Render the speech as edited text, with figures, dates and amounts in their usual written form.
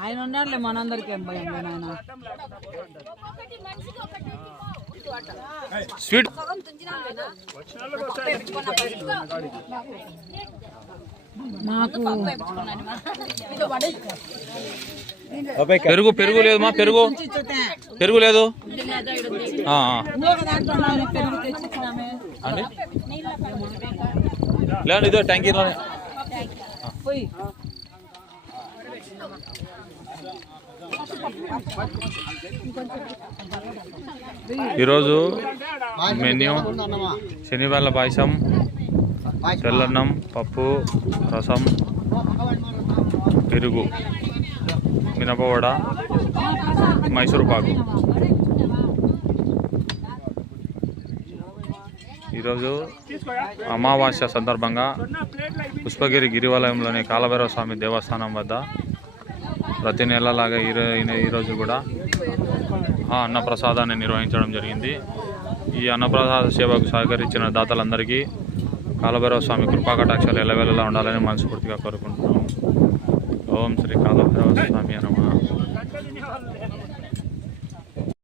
ఆయన ఉన్నాడులే మనందరికి ఏం భయం ఆయన స్వీట్ నాకు పెరుగు పెరుగు లేదు మా పెరుగు పెరుగు లేదు అండి లేదు ఇదో ట్యాంకీలోనే ఈరోజు మెన్యూ శనివాళ్ళ పాయసం, తెల్లన్నం, పప్పు, రసం, పెరుగు, మినపవడ, మైసూర్ పాకు. ఈరోజు అమావాస్య సందర్భంగా పుష్పగిరి గిరివలయంలోని కాలభైరవ స్వామి దేవస్థానం వద్ద ప్రతి నెలలాగా ఈరోజు కూడా అన్నప్రసాదాన్ని నిర్వహించడం జరిగింది. ఈ అన్నప్రసాద సేవకు సహకరించిన దాతలందరికీ కాలభైరవ స్వామి కృపాకటాక్షాలు ఎల్లవేళలా ఉండాలని మనస్ఫూర్తిగా కోరుకుంటున్నాము. ఓం శ్రీ కాలభైరవ స్వామి నమః.